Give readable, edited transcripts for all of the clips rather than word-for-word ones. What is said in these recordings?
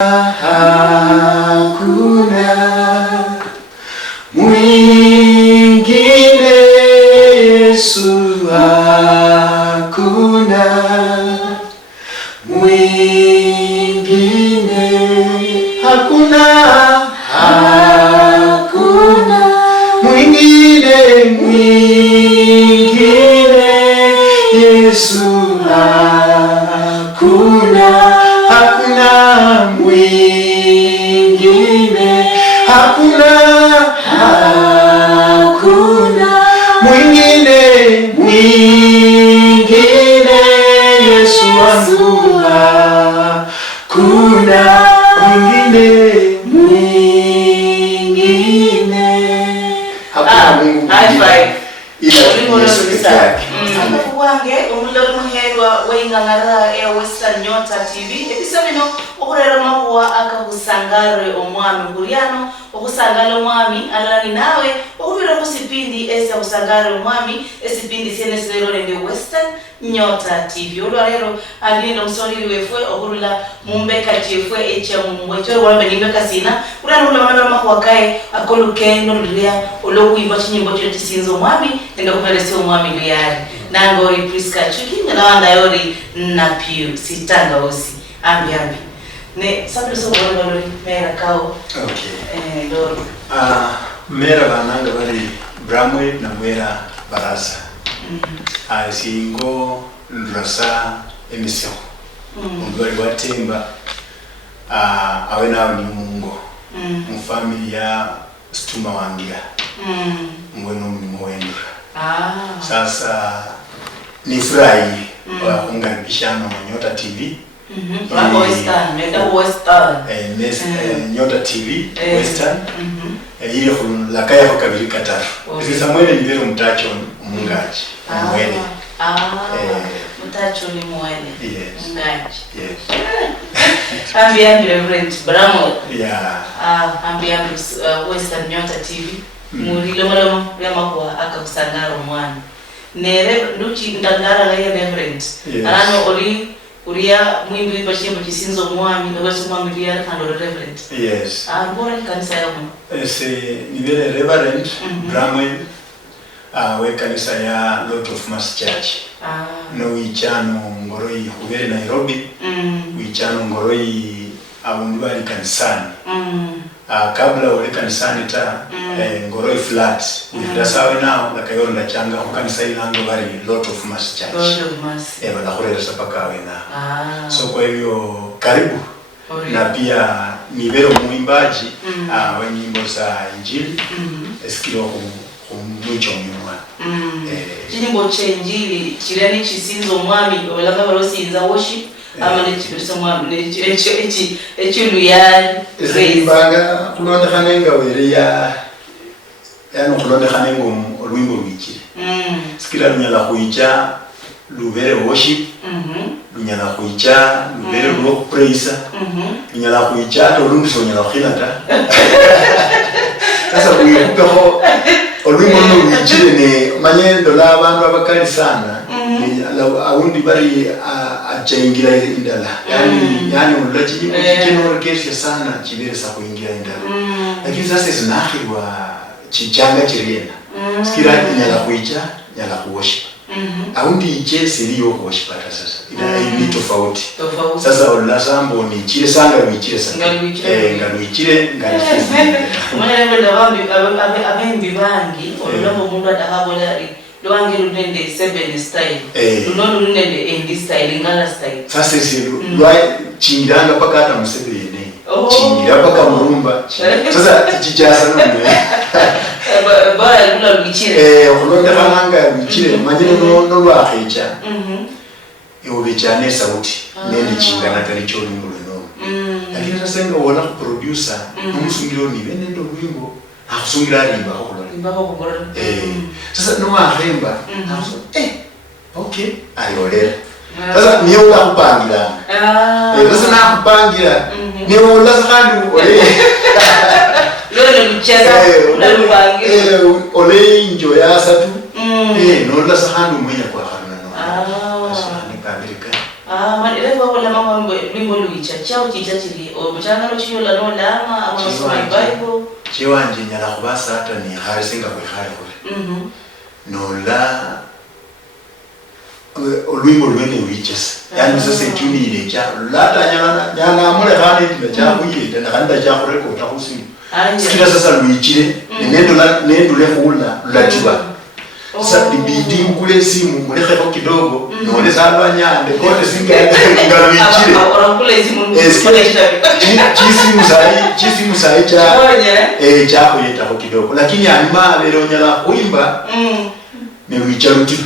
Hakuna mwingine Yesu, hakuna mwingine, hakuna mwingine Yesu, hakuna mwingine, hakuna mwingine Yesu wangu, hakuna mwingine, hakuna Mungu ila Yesu pekee yake. Wange umulori muherwa wengangara ya Western Nyota TV episode no okurera makuwa Khusangalile Omwami Buriano Khusangalile Omwami alani nawe okubira kusipindi ese Khusangalile Omwami esipindi siene silero nende Western Nyota TV olwarero alino msolili wefwe okurula mumbeka chefwe echa mumwecho wambe nimbeka sina kurano ula makuwa kae akoluke no luhya olokuimba chinyimbo choti sinzo Omwami nende kuperese Omwami luyari nangori Prisca Achuki na wanda yori na piu sitanga osi ambi ne sabe so bolo mera kao. Okay. Loro mera bananga bali Bramwel na mwera barasa singo ndrasa emission ngori watemba awena ni mungo mu familia stuma wangira ngweno mwendra sasa ni furahi kuunganishana Nyota TV. Nyota TV Western. Ile lakaya kwa kabiri katatu. Sasa mwene ni vile mtacho mungaji. Mwene. Mtacho ni mwene. Yes. Mungaji. Yes. Ambi Reverend Bramwel. Yeah. Ambi Western Nyota TV. Murilo malo yama kwa Khusangalile Omwami. Nere nduchi ndangara la Reverend. Arano oli uria mwimbi bashimbo kisinzo Omwami nobeso Omwami bya kando Reverend. Yes. Mbona kanisa yako? Ni vile Reverend Bramwel we kanisa ya Lot of Mass Church. No wichano ngoroi ubere Nairobi. Wichano ngoroi abundwali kanisani. Kabla ule kanisani ta ngoroi flat ndasawe nao lakayoronda changa ko kanisa ilango bari Lot of Mass Church bala khorera sapaka wena so kwa hiyo karibu na pia ni vero muimbaji wa nyimbo za injili eskilo kumwicho nyuma nyimbo cha injili chirani chisinzo Omwami olanga barosinza worship amane chibiso Omwami echi luhya zimbanga kulonda khanenga weria yani kulonda khanenga olwimbo lwiki sikila lunyala kuicha lubere worship lunyala kuicha lubere lwo praise lunyala kuicha to lumso nyala khilata sasa kuyipeho olwimbo lwiki ne manyendo la abantu abakali sana awundi bari achaingira indala yani ulachi kino kesi sana chiberesa kuingira indala lakini sasa zinahirwa chichanga chiriena sikira nyala kuicha nyala kuworship awundi ichese liyo worship sasa ina ni tofauti sasa olasambo ni chire sanga wichire sana ngaluichire mwana ndo bambi abembi bangi olulamo mundu adahabolari Luange lunende 7 style. Lunono lunende 8 style ngala style. Sasa siyo lwai chingiranga paka hata msebe yene. Chingira paka murumba. Sasa chichasa nune. Baya lula luichire. Olonda kananga luichire majine no lwahecha. Eobichane sauti. Nende chingana talicho nimbulo no. Lakini sasa ngo wona producer umusungiro ni bene ndo wimbo. Akusungira rimba kokolo. Sasa no ahemba. Okay, ayolera. Sasa niyo kupangira. Sasa na kupangira. Niyo ulaza kandu ole. Lolo mcheza unalupangira. Ole injo ya satu. No ulaza kandu mwenye kwa kana no. Sasa ni Amerika. Ile kwa la mambo limbo luicha chao chichachiri obuchanga no chiyo la no lama ama no Bible chiwanje nyala kubasa hata ni harisinga kwa hali kule no la olwimbo lwene wiches yani sasa tuni ile cha lata nyala mole hani timecha kuyita na kanda cha kurekota kusimu sikira sasa luichire nendo le hula latiba sasa bidii kule simu muleke kwa kidogo naone sana nyande kote singa ngalichire kule simu chisimu sai cha chako yeta kwa kidogo lakini anima lero nyala kuimba ni wicharuti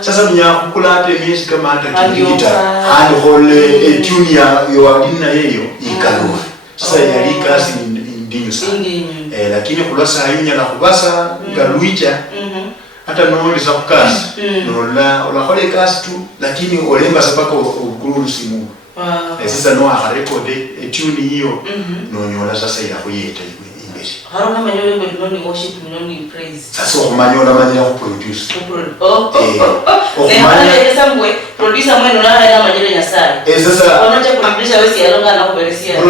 sasa mnya kukula ate miezi kama hata kidikita hadi hole tune ya yoadina yeyo ikalua sasa yali kasi ndinyo sana lakini kula saa hiyo na kubasa ngaluicha hata no za kukasi no la hole kasi tu lakini olemba sabako ukuru simu sasa no ha record tune hiyo no nyola sasa ila kuyeta harona manyola ngo ni worship ni praise sasa manyola manya ku produce Sema samwe producer mwenu na haya manyola nyasaye sasa wanaje kuamrisha wewe sialonga na kuberesia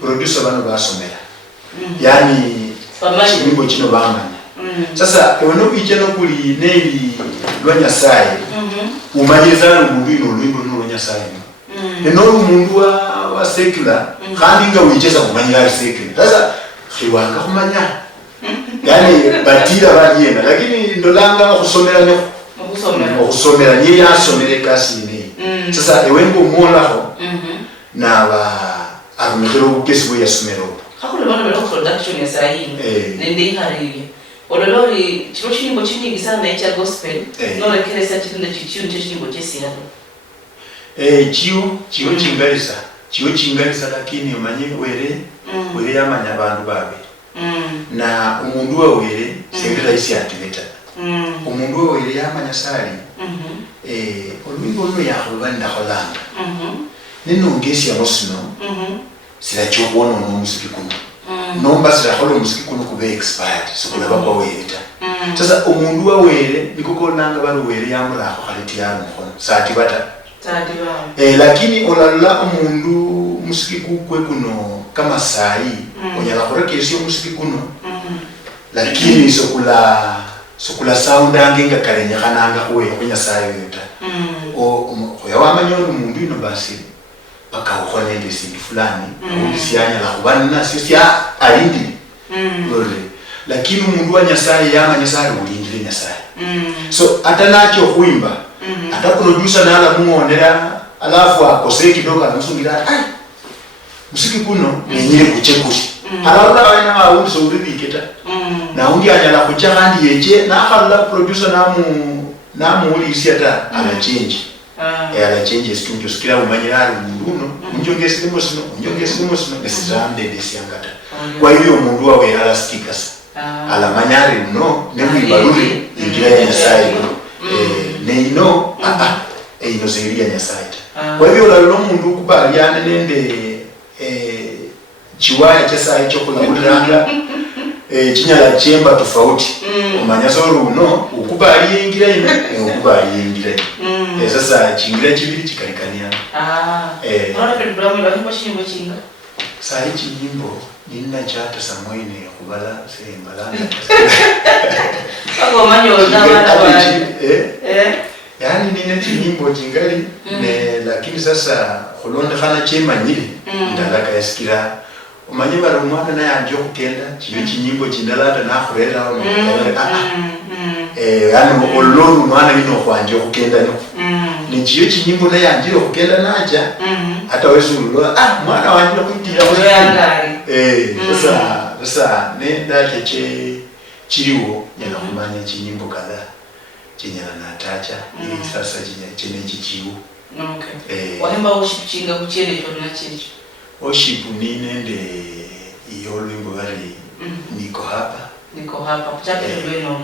producer bano basomera yani wimbo chino bamanya sasa eno bicheno kuli neli lwa nyasaye umanyiriza umuntu ino lwimbo lwa nyasaye eno umuntu wa secular kandi nga wicheza kumanyira secular sasa khiwanga kumanya yani batira baliena lakini ndolanga kusomera ni yasomere kasi ni sasa ewengo molaho na ba arumikiro kesi we yasomero hakule bana bero production ya sahi nende ihariye ololori chiroshini chini gisana echa gospel no lekeresa chitunde chichunde chimbo chesira chiyo chingalisa lakini umanye were yamanya abantu babe na umundu wa were sengera isi ativeta umundu wa were yamanya sali olwingo no yakhubanda kholanga nino ngesi yamosino sila chobona no musiki kuno nomba sila kholo musiki kuno kube expired sokula baba weta sasa umundu wa were nikuko nanga bali were yamura khaliti ya mukhono sati bata lakini olala umundu musiki kukwe kuno kama sai onyala kurekesha musiki kuno lakini sokula sound angenga kalenya kananga kuwe kunya sai yota yawamanyoro umundu ino basi paka ukhonende sindu fulani ulisianya la kubana sisi alindi lakini umundu wa nyasaye yamanya sai ulindile nyasaye so atanacho kuimba ata producer nala muonera alafu akose kidogo amusungira musiki kuno nenyire kuchekushi alaula wana awuso uribiketa na ungi anyala kuchakandi yeche na akhala producer namu ulisi ata ana change ala change studio skila umanyira munduno unjongesimo sino nesizamde desiangata kwa hiyo mundu wa wera stickers ala manyari no nemwibaluri ingira ya sai neino ino seria nyasaye kwa hivyo la mundu kubaliana nende chiwaya cha sai chokola ulanga chinyala chemba tofauti umanyasoro uno ukubali ingira ino ukubali ingira sasa chingira chibiri chikalikania ona pe Bramwel wa chimbo chinga sai chinyimbo nina chata samoine kubala sembalanga ako manyo ndabana yani nina chinyimbo chingali lakini sasa khulonda khana chemanyile ndalaka yasikira umanye bari umwana naye anje kugenda chiyo chinyimbo chindalata nakhurera yani ololu umwana ino kwanje kugenda ni chiyo chinyimbo naye anje kugenda naja hata wezulo mwana wanje kutira sasa nenda chiriwo nyala kumanya chinyimbo kadha chinyala natacha ili sasa chene chichiwo wahemba worship chinga kuchele chona chichi worship ni nende iyo lwimbo bali niko hapa kuchapele lweno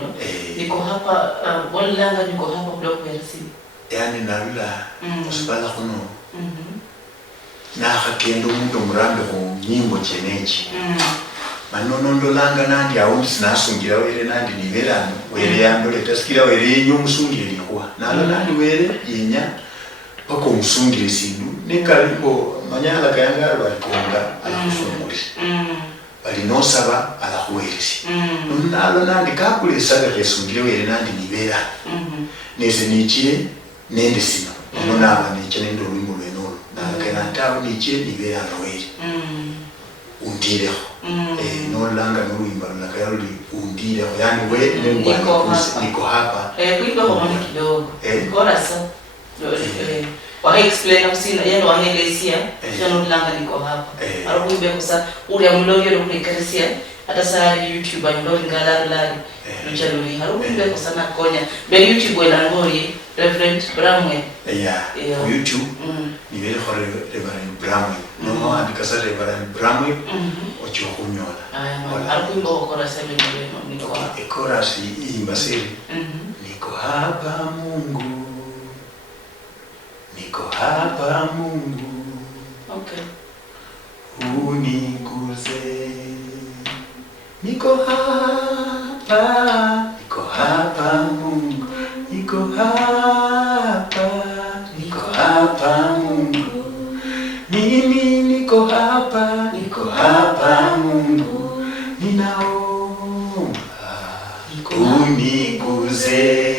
niko hapa bolanga niko hapa block ya simu yani nalula usibala kuno na hakendo mundu murambe ku nyimbo chenechi manono ndolanga nandi awundi sinasungira were nandi niverano were yandole taskira were yenyo musungire likuwa nalo nandi were yenya pako musungire sindu nekalipo manyala kayanga alikonga alakufumulisa bali nosaba alakuweresi nalo nandi kakule sabe kesungire were nandi nibera neze nichire nende sino nonaba nichire ndo luimbo lwenolo nakena tawo nichire nibera nawere undireho nolanga n'uruimba nakayarudi undireho yani we niko hapa kuimba kwa mwana kidogo chorus wa explain usina yeno wa helesia jano langa niko hapa arakuimba kusa uri amulogyo uri karisia hata saa YouTube ando ngala lali nchalo harukuimba kusa na konya be YouTube ela ngori Reverend Bramwel YouTube ni vile kwa Reverend Bramwel no andikasa Reverend Bramwel ocho kunyola arakuimba kwa sebe niko chorus imbasiri niko hapa Mungu niko hapa Mungu uniguze niko hapa Mungu niko hapa Mungu mimi niko hapa Mungu ninaomba uniguze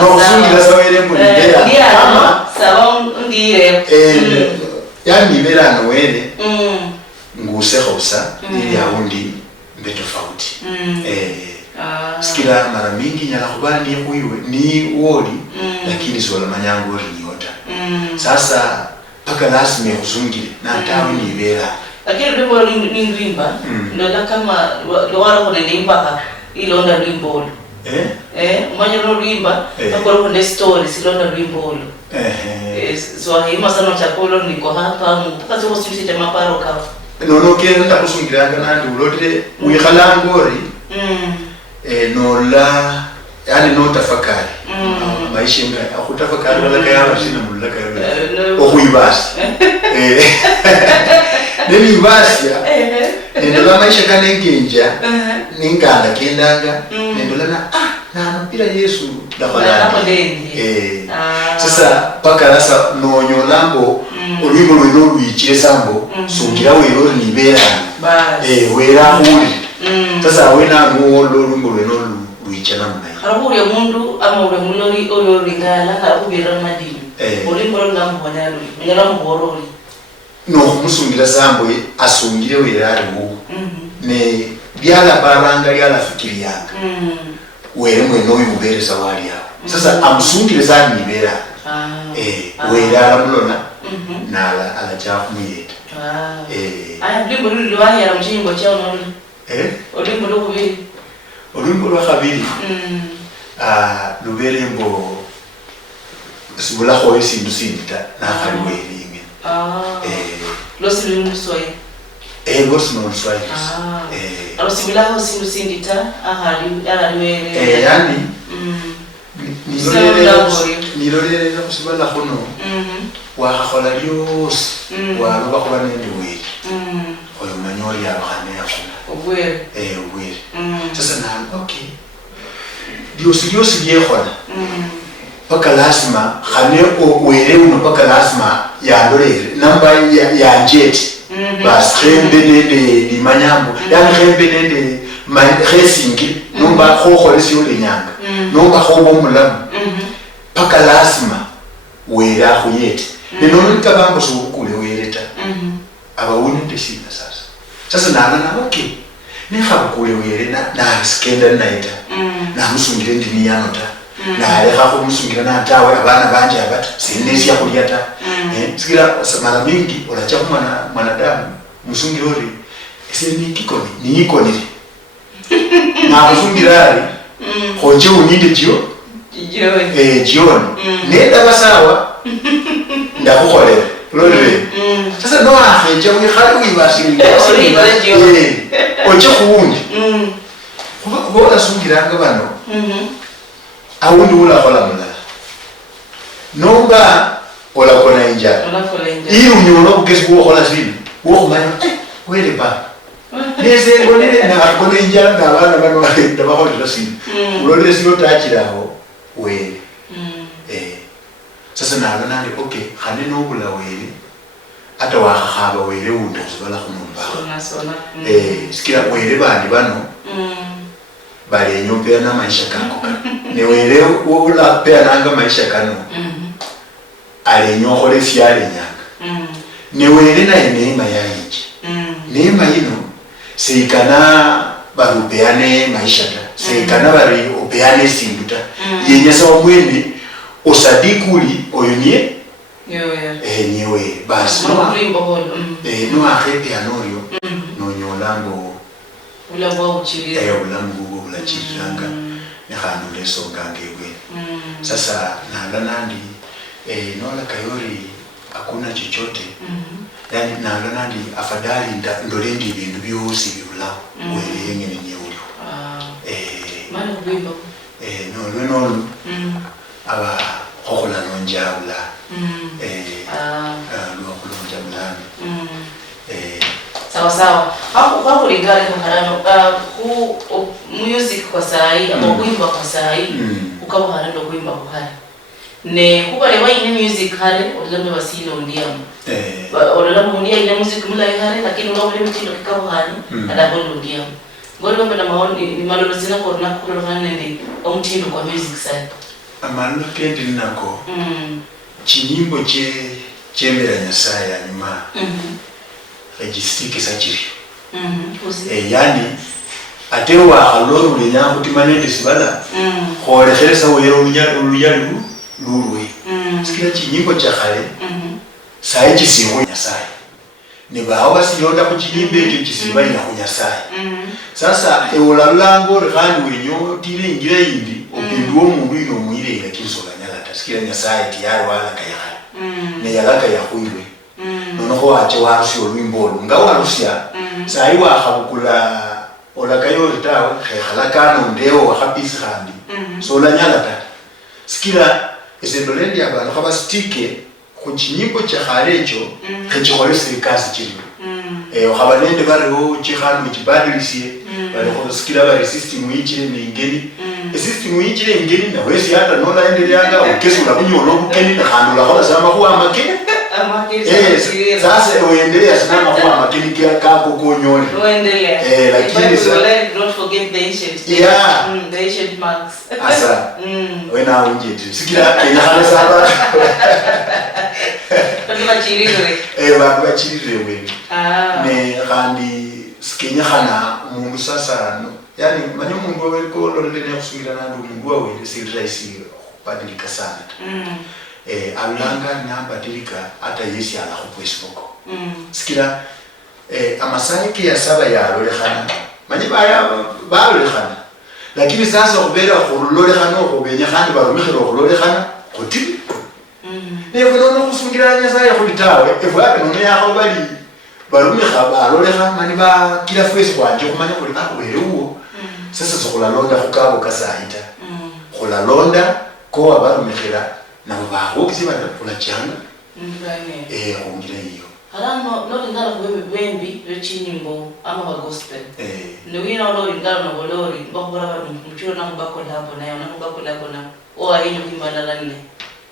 nofungira sawere mulibera ama sawa ndire yani nibera nawele nguse hosa ili aundi mbetofauti sikira mara mingi nyala kubani kuiwe ni woli lakini swala manyango rinyota sasa paka lazima usungire na tawe nibera lakini ndipo ni ngimba ndio kama wala kuna nimba ilonda limbolo mwanyo no limba takoro kuna story silonda limbolo so hima sana chakolo niko hapa mpaka sio sisi tema paroka no kenda kusungira nandi ulotire uyikhalangori nola yani no tafakari maisha nga akutafakari wala kaya sina mulaka yo okuyibasi neni ibasya ndola maisha kanengenja ninganda kendanga ndola na mpira Yesu dabalana sasa paka rasa nonyolambo olwimbo lwino lwichire sambo sungira wero nibera wera muri sasa wena ngolo olwimbo lwino lwichana mnayi harabure mundu ama ule mulori oyo ringala harabura madini olwimbo lwambona ngala mborori no musungira sambo asungire wera ari ne byala baranga byala fikiriyanga were mweno yubere sawali yao sasa amusungire za nibera wera aramulona nala alachafu muyeta aya blimbo lulwahi ya mjingo chao noli olimbo lokubiri olimbo lwakabiri lubere mbo sibula khoye sindu sindita nakhaliwe ringe losi lumusoi bosi no swahili alosibila ho sindu sindita alaliwele yani nilolele na kusibala khono wakhola lyos waloba khoba nende weli oyo manyori yabakhane yakhona obwere obwere sasa na okay lyos lyekhola paka lazima khane wele uno paka lazima yandolere namba yanjeti bas khembe nende limanyambo yani khembe nende khesingi nomba khokholesi yo lenyanga nomba khobo mulamu paka lazima wera khuyete neno nikabambo sobukule wereta abawune tesina sasa nana na okay nekhabukule were na skenda naita na musungire ndini yanota na lekha kumusungira na tawe abana banje abata sinesi ya kuliata sikira mara mingi olacha mwanadamu musungire ori eseni kikoni ni ikoni na musungira ari hoje uninde jio jioni nenda basawa ndakukholera lolwe sasa no aheje uyikhali uyibashinga oje kuundi kuba sungiranga bano awundi ulakhola mulala nomba olakona injala iyo unyolo kugesi bukhola sini bukhumanya wele ba neze ngonele na akona injala na bana bano bakhola sini ulolele sino tachirawo wele sasa nalo nali okay khane no bula wele ata wa khaba wele undo zibala khumba sikira wele bandi bano bali nyopea na maisha kako ne wele ula pea nanga maisha kano ale nyokhole fyale nyanga ne wele na neema yanji neema ino seikana barupeane maisha ta seikana bari opeane sinduta yenyesa omwene osadikuli oyonye nyewe basi no akhete anorio no nyolango ulabo uchirira ulambu ulachiranga ne khanu leso gangebwe sasa nandi nola kayori hakuna chochote yani nandi afadhali ndolendi bintu byosi bibula wewe yengene nyeulyo mano kubimba no aba khokola nonjabula kulonja mulani sawa hapo kulingana kwa harano ku music kwa sai ama kuimba kwa sai ukawa harano kuimba kwa hari ne kubale waine music hare olambe basilo ndiamu olambe mundia ile music mulai hare lakini unaona ile mtindo kikawa hari adabondo ndiamu ngoro mbona maoni ni malolo zina korna kulofana nende omtindo kwa music sai amalo kendi nako chinyimbo chembera Nyasaye anyuma registike sachiri yani atewa aloro lenyango timanende sibala khole khelesa wero uluyalu lulwe sikira chinyimbo cha khale sai chisingo Nyasaye ne bawa silonda ku chinyimbe ekyo kisiba ina ku Nyasaye sasa ewolalango rkhandi wenyo tile ingira indi opindwo mundu ino muire ila kinsola nyala sikira Nyasaye tiyari wala kayakhala ne yalaka yakhwilwe nono ache warusi olwimbo ngawa rusia sai wa khabukula olakayo tawe khalakano ndeo wakapisi khandi so la nyala ta sikira esendolendi abantu khabastike ku chinyimbo cha kharecho khechikholese kasi chiri khabanende bari ho chikhanu chibadilisiye bari ko sikira bari system yichire ningeni system yichire ngeni na wesi hata nola endeleanga ukesula kunyolo bukeni na khandula khola sama kuwa make sasa uendelea sana kwa makini kako konyoni uendelea lakini don't forget the ancient the ancient marks asa wena unjeti sikira kenya hana saba bantu bachirire wewe ne kandi sikenya hana mungu sasa yani manyo mungu wewe ko lolele kusugira na mungu wewe sirraisi padilika sana alanga nabadilika hata Yesu alakupwesoko sikira amasaiki ya saba ya lolekhana manye ba lolekhana lakini sasa kubera khololekhana okubenya khandi barumikhira khololekhana kuti ne bono kusungira Nyasaye khulitawe efwa nono yakho bali barumikha ba lolekhana mani ba kila fwesi kwanje kumanya kuli weruwo sasa sokulalonda khukabo kasaita khulalonda ko abarumikhira na baho kiziba na changa ongira hiyo harano no lingala kuwewe bembi lechinyimbo ama ba gospel no wina no lingala no bolori bakora ba mchiro na mbako labo nayo na mbako labo na o ayo kimbala nne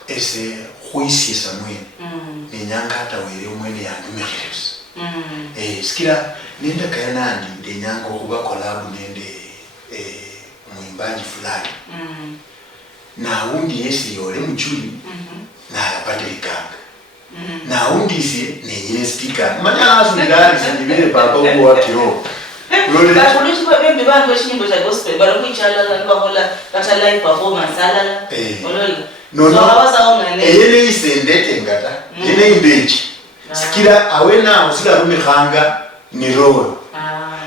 ese khuisi samwe ni nyanga hata wele umwene yangu mekheleps sikira nenda kayanandi de nyanga kubako labo nende muimbaji fulani na undi yesi yole mchuli na apadirikanga na undi si ne yestika manya asundari sindibere papa uko wakiro lole bakulishi kwa bembe bantu eshimbo cha gospel balo kwichala bakola kata live performance alala olola no abaza ongane ele isendete ngata ele imbeji sikira awena usila rumikhanga ni roho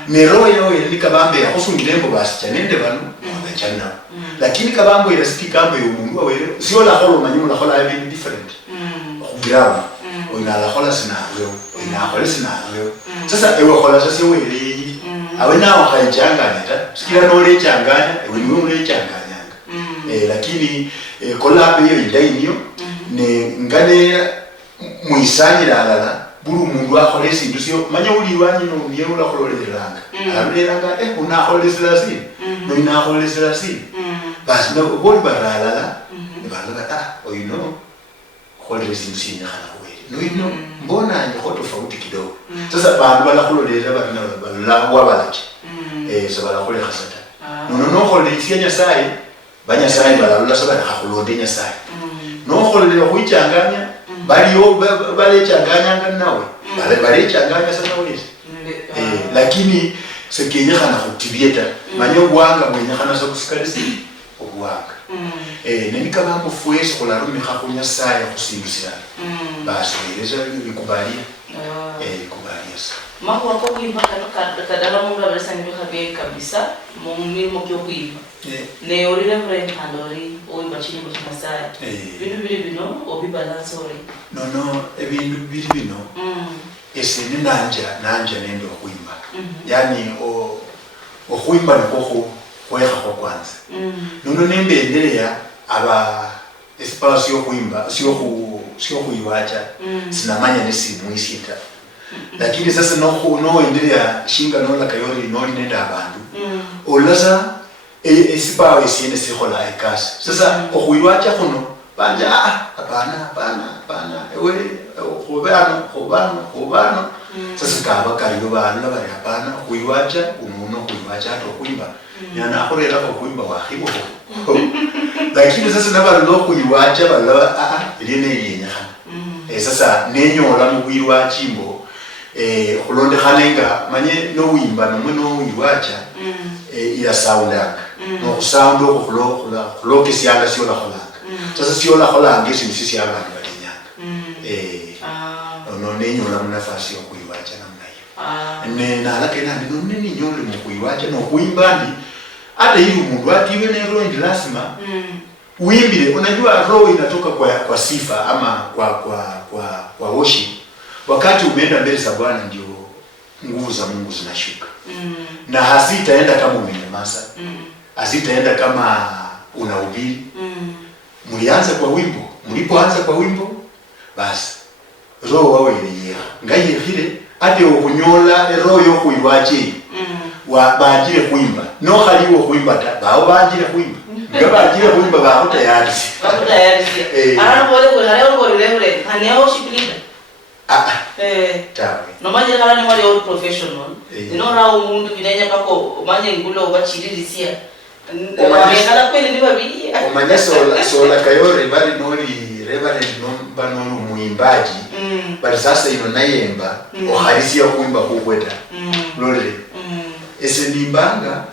ni roho yo ile kabambe yakusungirembo basi chanende bano ngachana lakini kabambo ile sikikambo y'omundu awere sio la kholo manyu la khola ibintu different kugira ona la khola sinawe ona khola sinawe sasa ewe khola sasa wele yi awena wakajanganya ta sikira no le changanya ewe ni le changanya lakini kola be yo ndainyo ne ngane muisanyira alala buru mundu akhole sindu sio manyo uli wanyi no niye ula khololeranga alulelanga una kholesela si no ina kholesela si basi no boli baralala ne balala oyino khole simsinya khana khweli no mbona ni khoto tofauti kidogo sasa bantu balakhulolera bana balangwa balache so balakhole khasata no khole isinya sai banya sai balalola so bana khakhulonde nya sai no khole khuichanganya baliyo balechanganya nganawe balechanganya sana ulisi lakini sekenya khana khutibieta manyo gwanga mwenye khana so kusikalisi ogwanga nemika bambo fuesi kularume khakunya saya kusimbusira basi lezo bikubalia kubalia sa mako wako kuimba kadala mungu abalesani bikabe kabisa mumilimo kyo kuimba ne ori Reverend andori oimba chini mu masaya bintu bili bino obi balance ori no ebintu bili bino ese nanja nende okuimba yani o kuimba nko kwekha kwa kwanza nono nembendelea aba espace yo kuimba sio kuiwacha sinamanya nesimwisita lakini sasa no endelea shinga nola kayori noli nenda abantu olaza esipawe siene sikhola ekasi sasa okuiwacha kuno banja hapana ewe khobano sasa kaba kaliyo bana bali hapana kuiwacha kuiwacha hata kuimba yana akhorera kuimba wakhibo lakini sasa nabalo kuiwacha bala ilene yenya sasa nenyola mu kuiwa chimbo khulonde khanenga manye no wimba no wiwacha ya soundaka no sound okhulo kesianga siola kholanga sasa siola kholanga sisi abantu balinyanga no nenyola munafasi okuiwacha namna na lakini no nenyola mu kuiwacha no kuimbani hata hivi mundu atiwe na roho ndi lazima uimbile unajua roho inatoka kwa sifa ama kwa worship wakati umeenda mbele za Bwana ndio nguvu za Mungu zinashuka na hazitaenda kama umenyamaza hazitaenda kama unahubiri mlianza kwa wimbo mlipoanza kwa wimbo basi roho wawe ile ngaye vile hata ukunyola roho yoko iwache wa baajire kuimba no khaliwo kuimba ta bao baajire kuimba ngabaajire kuimba ba tayari ana bole ko hale ko Reverend aneo shipilida tawe no manje kala ni wali professional ino rawo mundu kinenya pako manje ngulo bachililisia kala kweli ndi babili omanya sola kayore bali noli Reverend no bano muimbaji bali sasa ino nayemba ohalisia kuimba kukweta lole ese nimbanga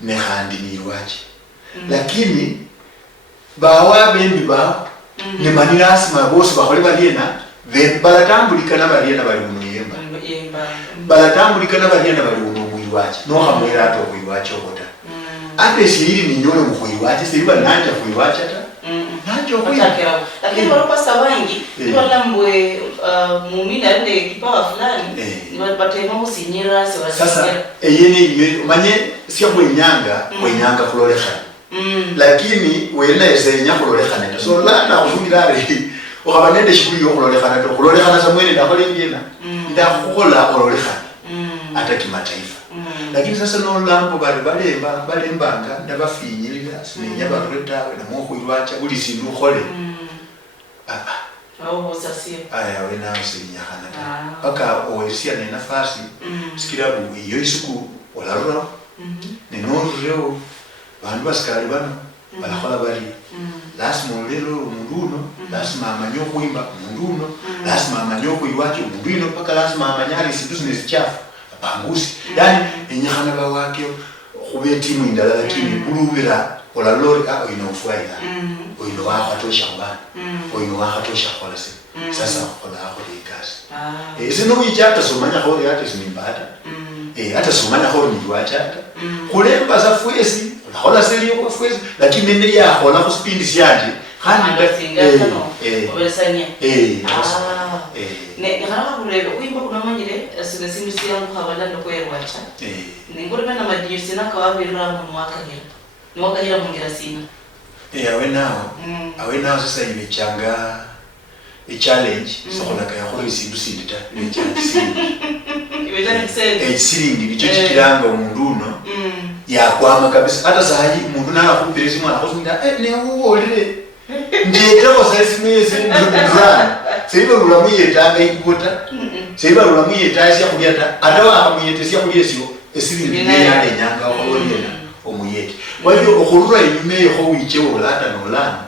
nehandi niwache lakini bawa bembi ba ne manirasima bose bakhole baliena balatambulika baliena bali munuyemba balatambulika baliena bali munuywache no khamwera ato kuiwache okota ate siri ni nyole mukuiwache siri bananja kuiwache ta nacho kuiwache lakini walopasa wengi ndio lambwe muumini ndio kipawa fulani ndio batema musinyira sasa yene manye sio kwenyanga kulolekha lakini wena esenya kulolekha nenda so la na uvungirare okabanende shikuli yo kulolekha na samwene na khole ngena nda kukhola kulolekha ata kimataifa lakini sasa no lambo balembanga ndabafinyirira sinenya baretawe na moko iwacha buli sindu khole usasia wena usinya hana paka oisia na nafasi sikirabu iyo isuku olarura nenonreo bantu basikali bano balakhola bali lazima olelo munduno lazima amanyo kuimba munduno lazima amanyo kuiwacha munduno paka lazima amanyali sindu zinezichafu bangusi yani enyahana bawake khube timu indala lakini bulubira olalori inofuaila oino wakhatosha kubana oino wakhatosha khola sasa khola khole ikasi sino kuichata somanya khole hata sinimbata hata somanya khole niwacha khulemba za fuesi khola seliyo kwa fuesi lakini nende ya khola kusipindi siyaje khandi obesanya ne ngara kulebe kuimba kuna manyire sigasimbi siyangu khabala ndokwerwacha ningore bana madiyusi nakawabirira mu wakanyira mungira sina awe nao sasa imechanga challenge sokola kaya kholo isindu sindita siringi bicho chikiranga umundu uno yakwama kabisa hata sahaji umundu nala kumpirezi mwana khosinda ne uolele Ndiyetako sasimese nduzana. Seiba lulamuyeta ngayikuta. Seiba lulamuyeta asya kulyata. Atawa akamuyeta asya kulyesyo esiringi yale nyanga okolonyena omuyete. Wabyo okulura enyume ho wichewo lata nolana.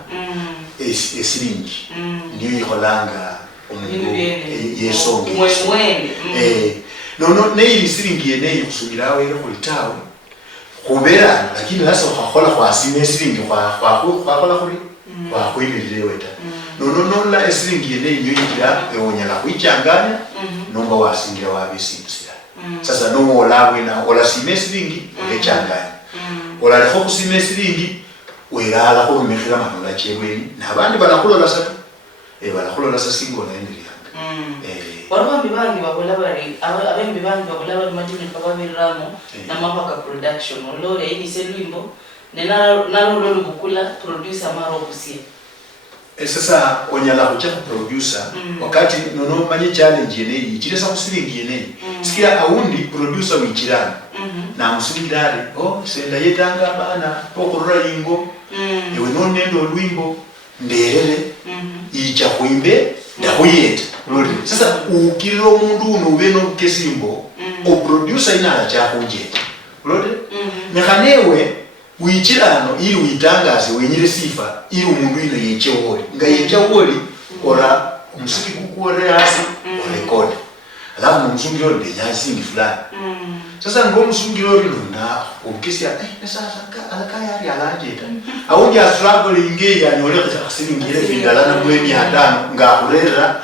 Esiringi. Ndiyo ikolanga omungu yesonge. No neyi siringi yeneyi kusubirawo ere kulitawo. Kubera lakini lasa ukakola kwa asime siringi kwa kuri kwa kwilile weta no la siringi yene nyoyira ewonyala kuichanganya nomba wasingira wabisipsira sasa no olabwe na ola sime siringi echanganya ola leho kusime siringi welala ko mekira manola chebweni nabandi balakulola satu balakulola sasingo na endiri Warwa mbibangi bakola bari abembi bangi bakola bari matini kababiramo na mapaka production olore ini selwimbo nalo lolo bukula producer maro kusia sasa onyala kucha producer wakati nono manye challenge yene chiresa kusiringi yene sikia aundi producer wichirana na musingirare senda yetanga bana pokorora ingo ewe nonendo lwimbo nderere icha kuimbe ndakuyeta sasa ukiro mundu unube no kesimbo o producer ina cha kunjeta lode nekanewe wichirano ili witangaze wenyire sifa ili umundu ino yeche woli ngayecha woli ora umusiki kukuore hasi record alafu msungiro ndenya singi fulani sasa ngo msungiro lona ukisia sasa alakaya ari alajeta awundi struggle inge yani ole kasingire findalana mweni hatano ngakurera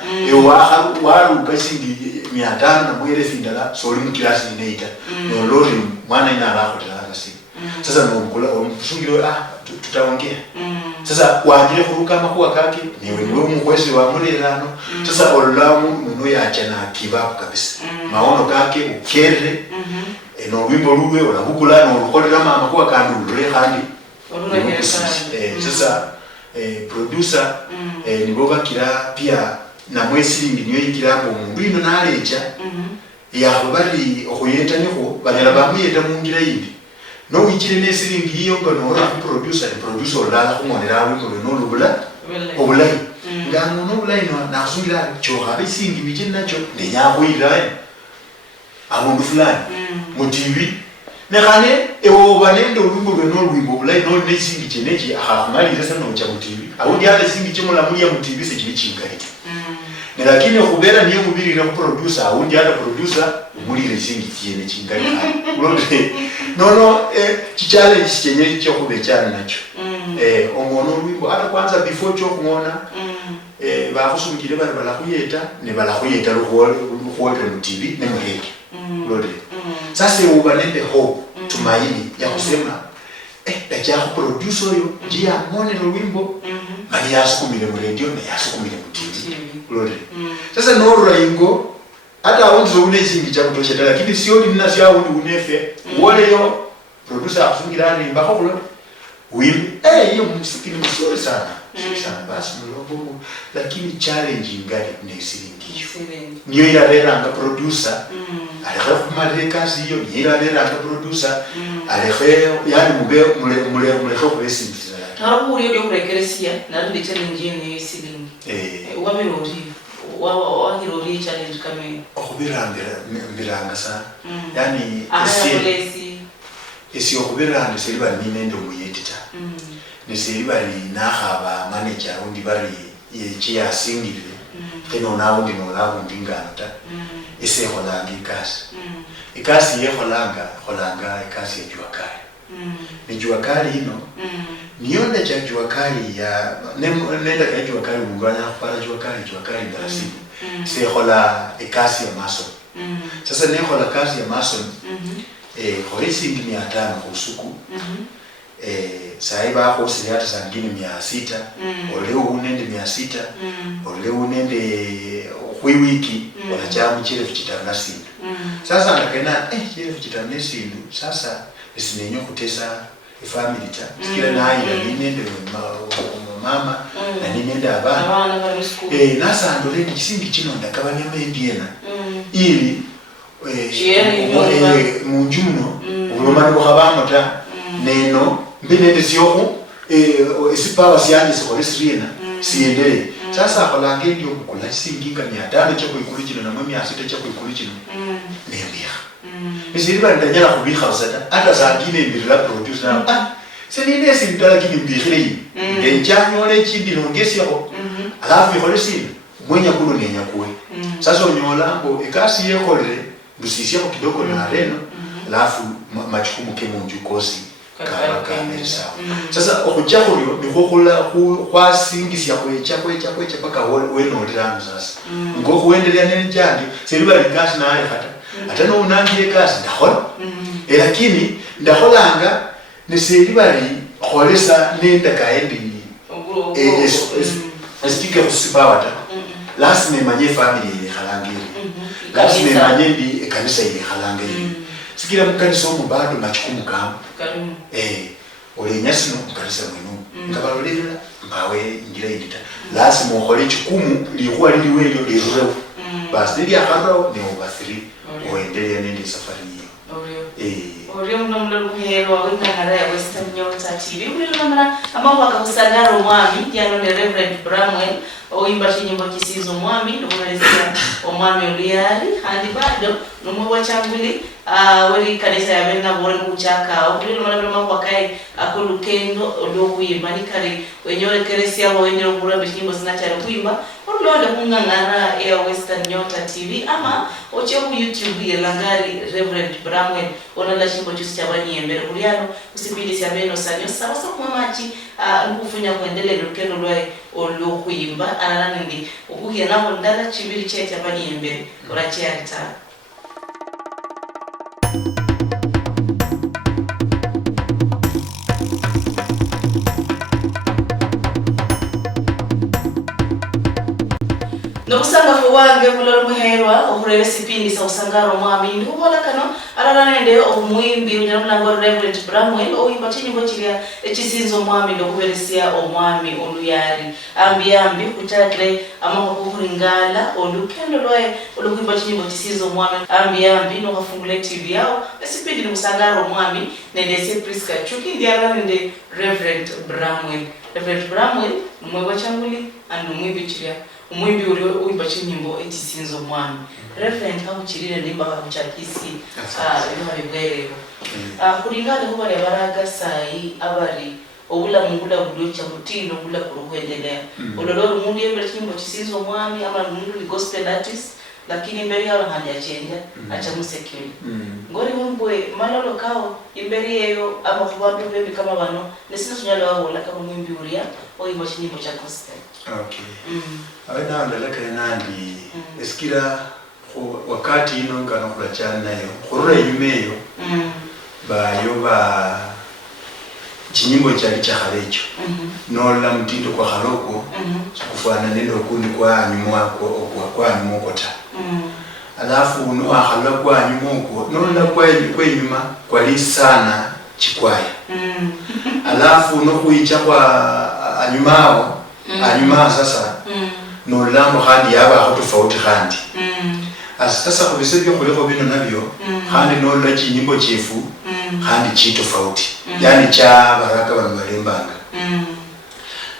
waru kasingi 500 na mwere findala soli mukilasi neita no lori mwana ina alako tala kasi sasa no mkula msungiro tutaongea sasa waandile kuruka makuwa kake niwe mukwezi wa mulirano sasa olamu nuno yacha na kibabu kabisa maono kake ukere no wimbo luwe ola bukula no lukolera mama kuwa kandu lure handi sasa producer niboba kira pia na mwesi niyo ikirabo mundu ino nalecha ya bali okuyeta niko banyala bamuyeta mungira yindi no wichire nesiringi hiyo ngano ora producer olala kumonera wimbo no lubula obulai ngano no bulai no nasungira choha bisingi biche nacho ndenyabwira abundu fulani mu TV nekane ewo banendo wimbo no lwimbo bulai no nesingi chenechi ahamaliza sana no cha mu TV awundi ale singi chemola muri ya mu TV se kiri chingari lakini kubera niyo mubiri na producer awundi ala producer muri lesingi tiene chingari ulode no challenge chenye cyo kubechana nacho ongono wimbo ata kwanza before cyo kuona bakusungire bala kuyeta ne bala kuyeta ruhole mu TV ne muheke ulode sasa ubanende hope tumaini ya kusema dakia producer yo jia ngone wimbo mali yasukumile mu radio na yasukumile mu TV ulode sasa no ingo hata awundi zobune chingi cha kutosheta lakini sio nina sio awundi unefe wale yo producer akufungirani mbako kulo wimbo hiyo muziki ni mzuri sana basi mlongo lakini challenge ngali nesiringi niyo irarera nga producer alekhe kumale kazi hiyo niyo irarera nga producer alekhe yani mule kubesimbisa hapo uriyo byo kurekeresia na ndi challenge ni siringi wamerori wahirori challenge kame okubiranga sana yani esi okubiranga seriba ninde omuyetita neseriba linahaba manager undi bari yechiya singire keno naundi no labundi nganta ese holanga ikasi ye holanga ikasi ya juakali ni juakali ino nione cha juakali ya nenda ya juakali mungwana para juakali ndasi se hola ikasi ya mason sasa ne hola kasi ya mason horisi ngini 500 usuku saiba ko siyata sangini 600 oleo unende 600 oleo unende kwi wiki wanachamu chile fichitanasi sasa nakena chile fichitanasi sasa esinenyo kutesa family ta sikira nayi na ninende mama na ninende abana nasa andole kisingi kino ndakabanya mendiena ili munjuno ulomani bukhabamota neno mbinende siyoko esipawa siyandi sikolesirina siendele sasa akolange ndio kukula singinga 500 cyo kuikurikira na 600 cyo kuikurikira nembia iziriba ndanyala kubika usata hata saa ngine mbirira produce na senine sintala kini mbirire ngenjanyole chindi nongesi yako alafu ikolesi mwenya kuno nenya kuwe sasa onyolambo ikasi yekole busisi yako kidogo na arena alafu machukumu kemunju kosi kama sawa sasa okujakulyo nikokula kwa singisi yakwecha paka weno ndiramu sasa ngoko kuendelea nenjandi seriba likasi na ale hata no unangiye kasi ndakhola lakini ndakholanga ne seriba li kholesa nenda kaendi esitike kusibawata lazima imanye family ile khalangiri lazima imanye ndi kanisa ile khalangiri sikira mukanisa omu bado machukumu kama ole nyasino mukanisa mwenu ngabalolera mbawe ngira idita lazima ukhole chikumu lihuwa liliwe lyo lirure basi ndi akaro ne over 3 oendelea nende safari hiyo Ori mnamlo luhya wengangara ya Western Nyota TV ulilomana ambapo Khusangalile Omwami yano ne Reverend Bramwel oimba chinyimbo kisizo Omwami nokuelezea Omwami uliyari handi bado nomwe wachanguli wali kanisa ya bena bore kuchaka ulilomana mambo akai akolukendo olwokuimba nikari wenyore keresi abo wenyore kuramba chinyimbo sinachara kuimba ulilonda kungangara ya Western Nyota TV ama oche ku YouTube ya langari Reverend Bramwel onala chimbo chusi chabani embere kuliano usipindi sia beno sanyo sawa kumamachi nkufunya kuendelea lukendo lwae olwokuimba alana ndi okuhya nabo ndala chibiri chete abani embere orache alta Nokusanga fuwange mulolo muherwa okurele sipindi sa Khusangalile Omwami ndikubola kano alala nende omwimbi unyamulango Reverend Bramwel oimba chinyimbo chilya echisinzo Omwami ndokuberesia Omwami oluyari ambi kutakle amako kuringala olukendo lwae olukuimba chinyimbo chisinzo Omwami ambi nokafungule TV yao esipindi Khusangalile Omwami nende se Prisca Achuki ndiala nende Reverend Bramwel mwewa changuli andu mwimbi chilya umwimbi uri uimba chinyimbo echisinzo Omwami Reverend kamuchirire ndimba kamuchakisi bibwerero kulingana kuba yabaraga sai abari obula mungula budocha mutino bula kuruendelea ololoro mundu yembe chinyimbo chisinzo Omwami ama mundu ni gospel artist lakini mbere yalo hajachenja acha musekiri ngori humbwe malolo kao imbere yeyo ama kubantu bebe kama bano nesino sunyalo wao la kama mwimbi uria oimba chinyimbo cha gospel. Abena ndaleka nandi eskira wakati ino ngano kulachana nayo kurura yumeyo ba chinyimbo chali cha halecho nola mtindo kwa haloko kufana nendo kundi kwa nyuma kwa nyumokota alafu no ahala kwa nyumoko nola kwa nyuma kwa li sana chikwaya alafu no kuicha kwa anyumao anyuma sasa no lambo handi yaba tofauti handi sasa kubisebyo kuleko bino nabyo handi no la chinyimbo chefu handi chi tofauti yani cha baraka bangalembanga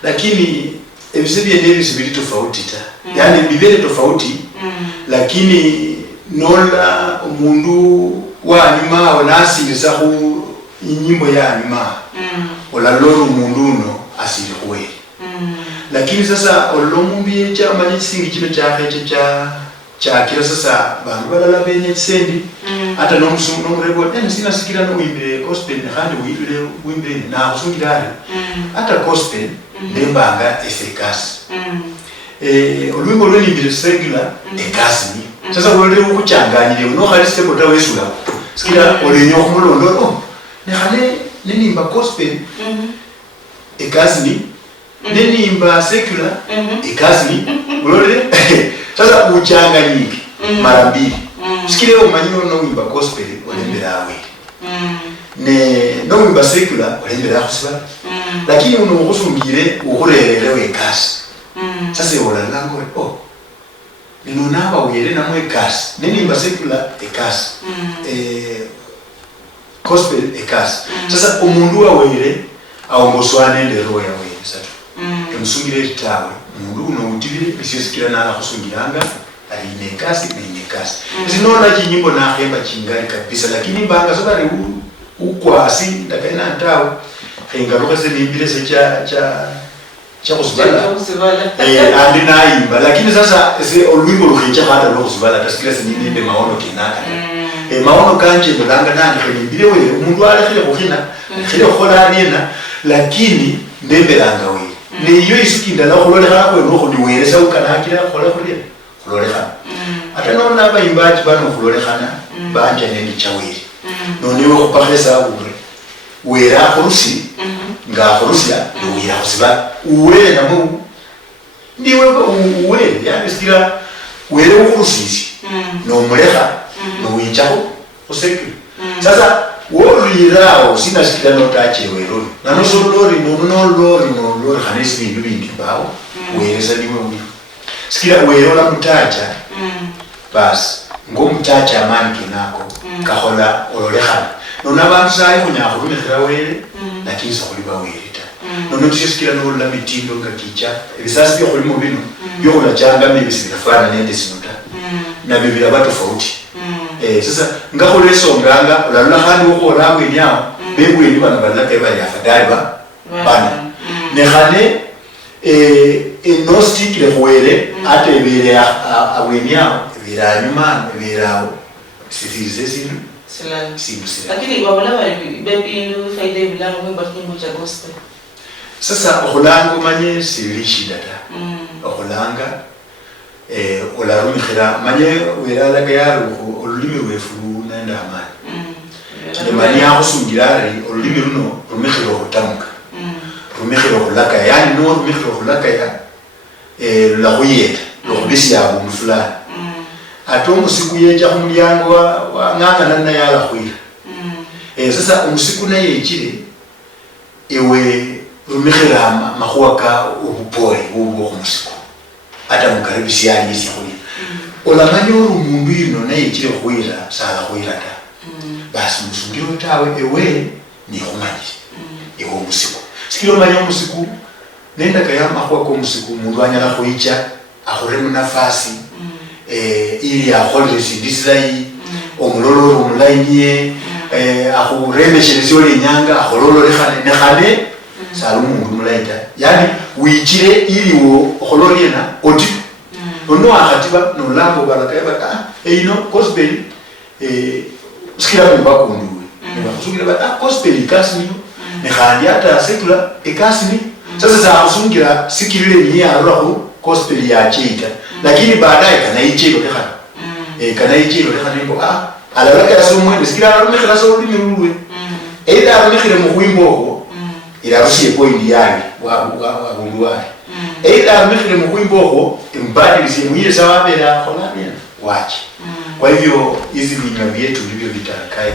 lakini ebisebye ndebi sibili tofauti ta yani bibele tofauti lakini nola umundu wa nyuma onasiriza ku nyimbo ya nyuma ola loro mundu no asiri kuwe lakini sasa olomumbi cha manyi singi kino cha kila sasa bantu balala benye sendi hata no musumu no mrebo sina sikira no wimbe gospel handi wimbe na kusungirare hata gospel nembanga efficace olwimbo lwenimbire regular ekasini sasa wolere ukuchanganyire no khalise kota wesula sikira olenyo kumulondoro ne khale nenimba gospel ekasini nenimba secular ekasini olore sasa uchanganyike mara mbili sikire umanyo no wimba gospel olemberawe no wimba secular olembera khusibala lakini uno ukusumbire ukurerelewe ekasi sasa yola lango nino naba uyere namwe ekasi nenimba secular ekasi gospel ekasi sasa umundu awere awongoswane nde roho yawe satu tumsungire tawe mundu uno utibire bisisikira nala kusungiranga ali nekasi zinona chinyimbo na hemba chingari kabisa lakini mbanga sokari ukwasi ndakaina ntawo engaruka zenimbire se cha kusibala andi naimba lakini sasa se olwimbo lukicha hata lo kusibala tasikira sininde maono kinaka maono kanje ndanga nani kunimbire we umuntu alakile kukina khile khola alina lakini ndembelanga we niyo isikinda la khulolekha kwe no khuniwelesa ukanakira khola khulolekha ata nona bayimbaji bano khulolekhana banje nendi chawiri noniwe khupakhesa ure wera khurusi nga khurusia wera khusiba uwe namu ndiwe uwe yani stira wera khurusisi no mulekha no winchaho useki sasa worirawo sina sikira no tache wero nano so lori no khanesi bindu bindi bawo weresa niwe uyu sikira wero la mutacha bas ngomutacha amani kinako kahola ololekhana nona bantu sai kunyakhulumira wele lakini sokuliba welita nono tusikira no la mitindo ngakicha ebisasi byo khulimo bino byo khola changa mebisi bifana nende sinuta na bibira batu tofauti sasa ngakholeso nganga olalula khandi ukhola abwenyao bebweni bana balaka bali afadali bana nekhane no stick le khwele ate bele abwenyao bira nyuma bira sifirize sinu lakini wabala bali bepindu faide bilano kwemba kimbo cha gospel sasa okholanga manye silishi data okholanga olarumikira manye werala gayaro olulimi rwefuru nenda amani manye akusungirari olulimi runo rumikiro kutamuka rumikiro kulaka yani no rumikiro kulaka ya la kuyeta lokubisi ya buntu fulani ate omusiku yeja kumulyango wa nganga nana yala khwira sasa omusiku naye ekire ewe rumikhira makhuwaka obupore bubwo kumusiku ata mukaribisi yani isi khuli olamanya ori umundu ino naye ekire khwira sala khwira ta basi musungiro tawe ewe ni khumanyire ewe omusiku sikiro manya omusiku nenda kaya makhuwaka omusiku mundu anyala khwicha akhuremu nafasi ili akholere sindisai omulolo omulainiye akhuremesherese oli nyanga akholololekhane nekhane salumundu mulaita yani wichire iliwo okhololena oti ono akhatiba nolambo balakayaba ino gospel sikira bakunduwe bakusungira bata gospel kasino nekhandi ata sekula ekasini sasa zakusungira sikirire ni arurahu gospel ya chita lakini baadaye kanaichiro lekhana kanaichiro lekhana imbo alalaka yasomwe sikira arumikira so ulimi lulwe either arumikire mu kwimbo ila rusiye point yali wa bulwari either arumikire mu kwimbo imbadilise muyire sawabera khonamena wachi kwa hivyo hizi vinywa vyetu ndivyo vitakaye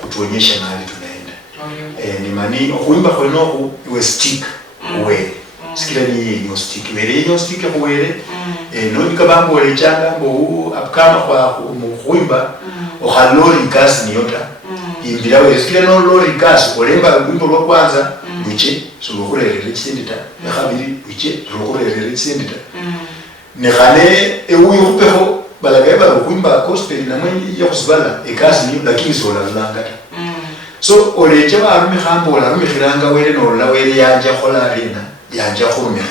kutuonyesha mahali tunaenda ni mani okuimba kwenoku iwe stick uwe sikira ni yo stick wele yo stick kuwele no nikabambo le changa mbo apkama kwa mukwimba okhalori kasi niyota imbira we sikira no lori kasi olemba wimbo lwa kwanza wiche sulukhulele chindita yakhabiri wiche sulukhulele chindita nekhane ewu yupeho balagaba kwimba gospel na mwenye yakusibala ekasi niyo lakini sola langa so oleje barumi khambo olarumi khiranga wele no la wele yanja khola arena yanja khumira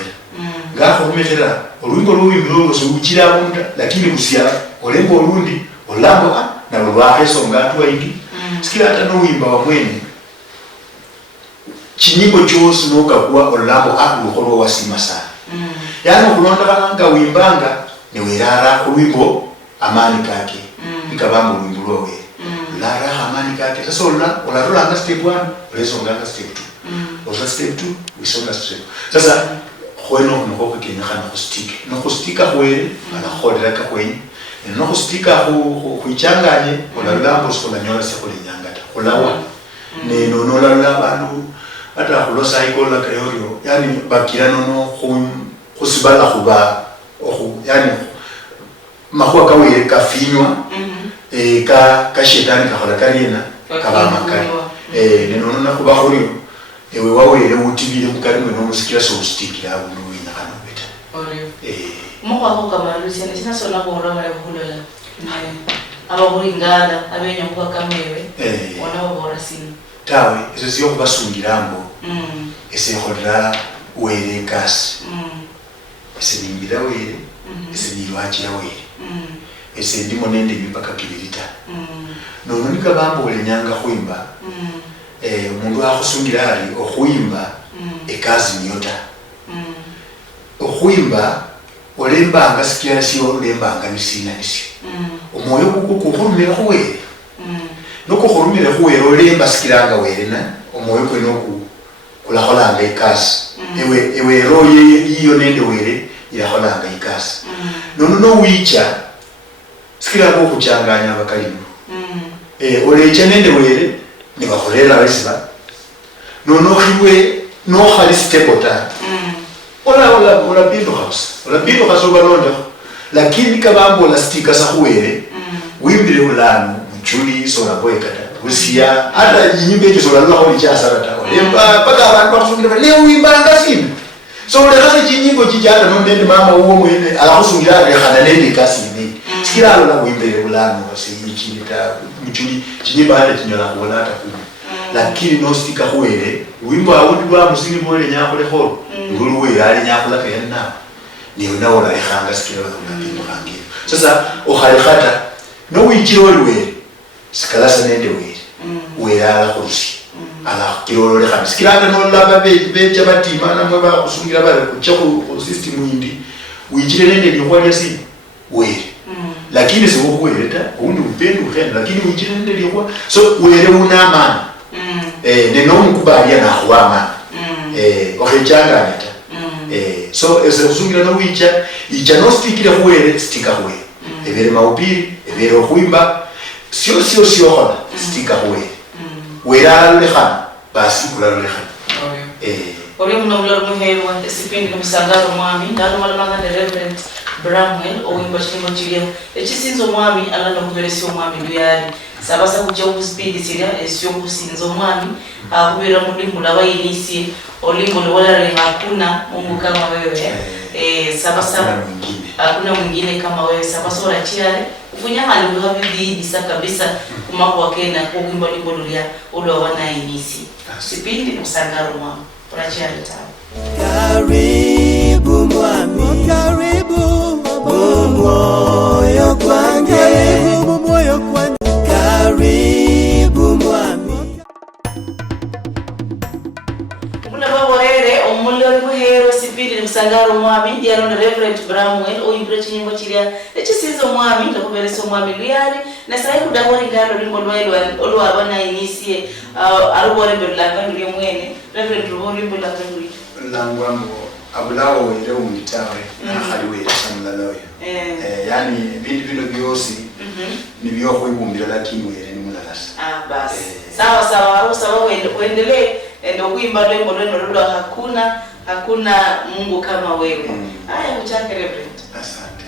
nga khumira olwimbo lwimbo so uchira bunda lakini usia olembo olundi olambo na lwaheso ngatu waidi sikira hata no wimba wa mwenye chinyimbo chose no kakuwa olambo akulukholo wasima sana yani kulonda kanga wimbanga ni wirara kulwimbo amani kake ikabambo wimbo lwawe lara amani kake sasa olarula anga step 1 lesonga anga step 2 oza step 2 wisonga step sasa khoeno mukoko kenyakana khustika no khustika khwele ana kholera ka khwenye no khustika khuichanganye olarula mbo sola nyola se kholenyanga ta kholawa ne no olarula bantu ata khulosa ikola kayoyo yani bakira no khusibala khuba yani makhuwa kawe kafinywa ka shetani kakhola kalina kabama kali neno na kuba khuriyo ewe wawele utibile mukali mwe no musikira so stick ya buntu wina kana Moko ako kamarusi na sinasona ko ora mara bulola. Aba buringala abenya kwa kamewe. Wana bora sino. Tawe izo ziyo kubasungirambo. Ese hodra were kas. Ese nimbira were. Ese nirwachi ya were. Ese ndimo nende mipaka kibirita. Nono nikabambo ole nyanga kuimba. Mundu akusungira ali okuimba ekazi nyota. Okuimba olemba anga sikia sio olemba anga nisina nisio. Omoyo kukurumira kuwere. Noko kurumira kuwere olemba sikiranga were na omoyo kwe noku kulakola anga ikasi. Ewe roye iyo nende were ilakola anga ikasi. Nono wicha sikiranga okuchanganya abakalimu. Olecha nende were ni bakolera wesiba. Nono hiwe no hali stable ta. Ola bindo house. Ola bindo house obalonda. Lakini kabambo la stika sa huwere. Wimbire ulano mchuli sola boy kata. Usia hata nyimbe hizo sola lwa holi cha sarata. Paka abantu bakusungira leo wimba ngasini. So ole hasa chinyimbo chijata no ndende mama uwo mwene alakusungira ya kana nende kasini. Sikira alo na wimbire ulano wasi ichita mchuli chinyimba hata chinyola kuona hata kuma. Lakini no stika huwere wimbo awundi wa musini mwele nyako le holo. Nguluwe ali nyako la kena. Ni unaona ihanga sikira la pindu hangi. Sasa ohalikata no wichirolwe sikalasa nende were. Were ala kurusi. Ala kirolole kama sikira no laba becha batima na mwaba kusungira bale kuchako system yindi. Wichire nende likwanya si were. Lakini sio were ta undi upendo ukenda lakini wichire nende likwa so were una amana. Neno mkubalia na huama. Okechanga neta. So ese kusungira no wicha icha no stikira huwere stika huwere. Evere maupiri, evere okuimba sio hola stika huwere. Wera lehana basi kula lehana. Ori mnamlo muhewa esipindi Khusangalile Omwami ndalo malanga de Reverend Bramwel oimba chimbo chilio echisinzo Omwami alanda kuberesio Omwami duyari sabasa kuja kuspeed siria esio kusinzo Omwami akubira mulimbo labayinisi olimbo lwala hakuna Mungu kama wewe sabasa hakuna mwingine kama wewe sabasa orachiare ufunya hali habibi bisa kabisa kumako wakena kuimba limbo luhya ulwa wana inisi sipindi Khusangalile Omwami. Karibu mwami, karibu moyo kwangu, karibu moyo kwangu, karibu mwami. Kuna babo here omulori muhero sipindi Khusangalile Omwami ndiano na Reverend Bramwel oimbira chinyimbo chilia echisinzo Omwami ndakuberesa Omwami luyali na sai kudahori ngalo limbo lwailo olwa abana inisie arubore belanga ndiye mwene Reverend rubori limbo la nguri langwambo abulawo ile umitawe na haliwe samlaloyo yani bintu byosi nibyo kuibumbira lakini were ni mulalasa basi sawa uendelee ndio kuimba lembo leno hakuna Mungu kama wewe. Haya uchake Reverend. Asante.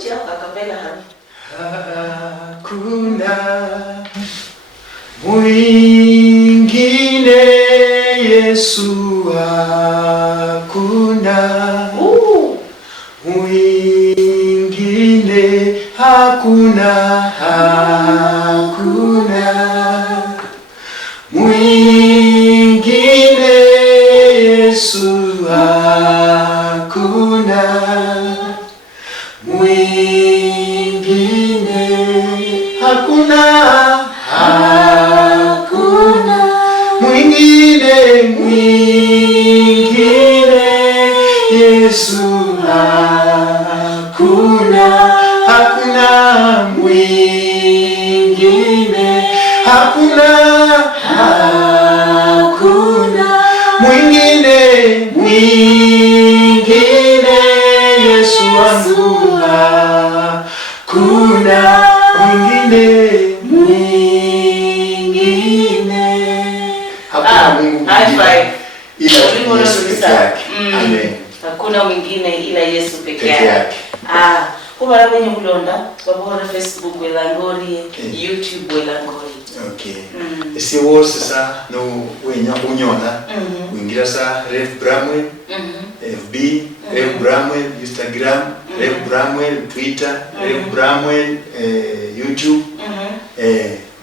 Kucha akapela hapo. Hakuna mwingine Yesu, hakuna mwingine, hakuna mwingine Yesu, hakuna mwingine, hakuna mwingine Yesu, hakuna mwingine, hakuna mwingine Yesu wangu, hakuna mwingine. Ila Yesu peke yake. Amen. Hakuna mwingine ila Yesu peke yake. Kuba kwenye kulonda kwa Facebook welangori, YouTube welangori. Okay. Si wose sa no wenya kunyona. Wingira sa Rev Bramwel, FB, Rev Bramwel Instagram, Rev Bramwel Twitter, Rev Bramwel YouTube.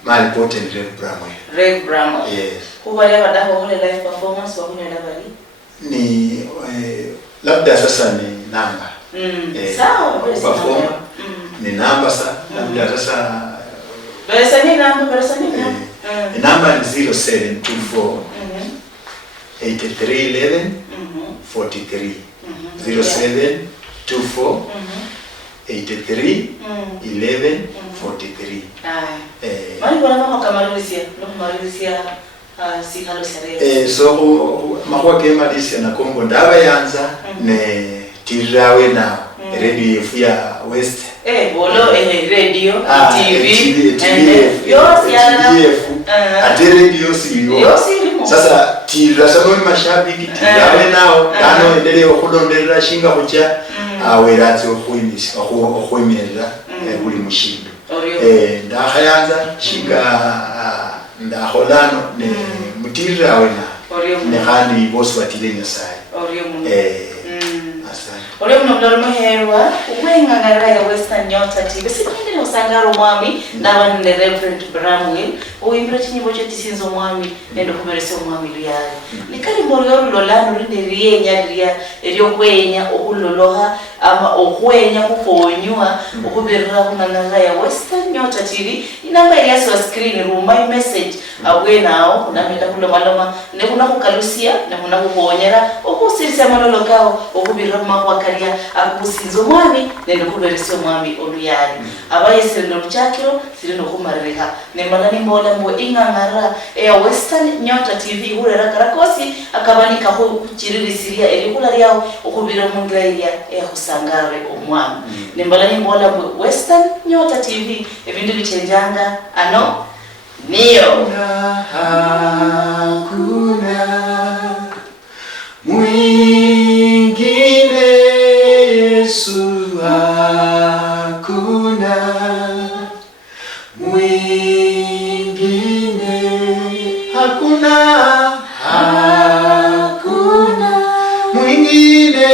Mali pote Rev Bramwel. Rev Bramwel. Yes. Kuba leo daho hole live performance wa kunyola bali. Ni labda sasa ni namba. Sawa, perform ni namba sasa, labda sasa Beresa ni namba. Namba ni 0724 8311 43 0724 8311 43. Mali bwana mama kamarulisia, si halo sare. So makwa kema disi na Kongo ndaba yanza ne tirawe na radio ya West. Bolo radio, TV. Yosi ate radio siliyo. Sasa tira sababu mashabiki tirawe nao kano endelee okudonderera shinga kucha awerazo okuimisha okuimerera buli mushindo. Ndahayanza shinga ndaholano ne mutirawe na ne hani bosi batile nyasaye. Ole mnoloro muherwa uwengangara ya Western Nyota TV sikindile Khusangalile Omwami nabane Reverend Bramwel uyimbira chinyimbo cyo tisinzo Omwami nende kuberese Omwami luyali nikali mbolo lolano rinde riyenyalira eryo kwenya okuloloha ama okwenya kukonywa okuberera kunangara ya Western Nyota TV inamba yaso screen ruma message abwenao kunameta kulomaloma nekuna kukalusia nekuna kukonyera okusirisa malolo kao okubirira makwakaria akusinzo Omwami nende kuberese Omwami oluyali abayesero luchakiro sirino kumarreha nemanani mbola mbo ingangara ya Western Nyota TV hurera karakosi akabanika ho kuchiririsiria elikula lyao okubira mungira ya Khusangalile Omwami nembalani mbola mbo Western Nyota TV ebindu bichenjanga ano niyo hakuna mwingine Yesu, hakuna mwingine, hakuna mwingine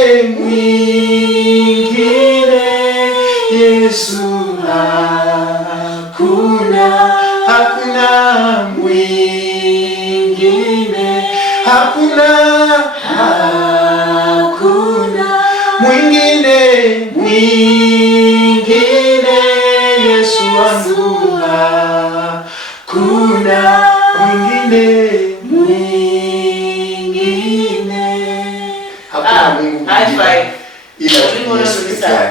Yesu, hakuna mwingine, hakuna mwingine Yesu wangu, hakuna mwingine, hakuna Mungu ila Yesu peke yake.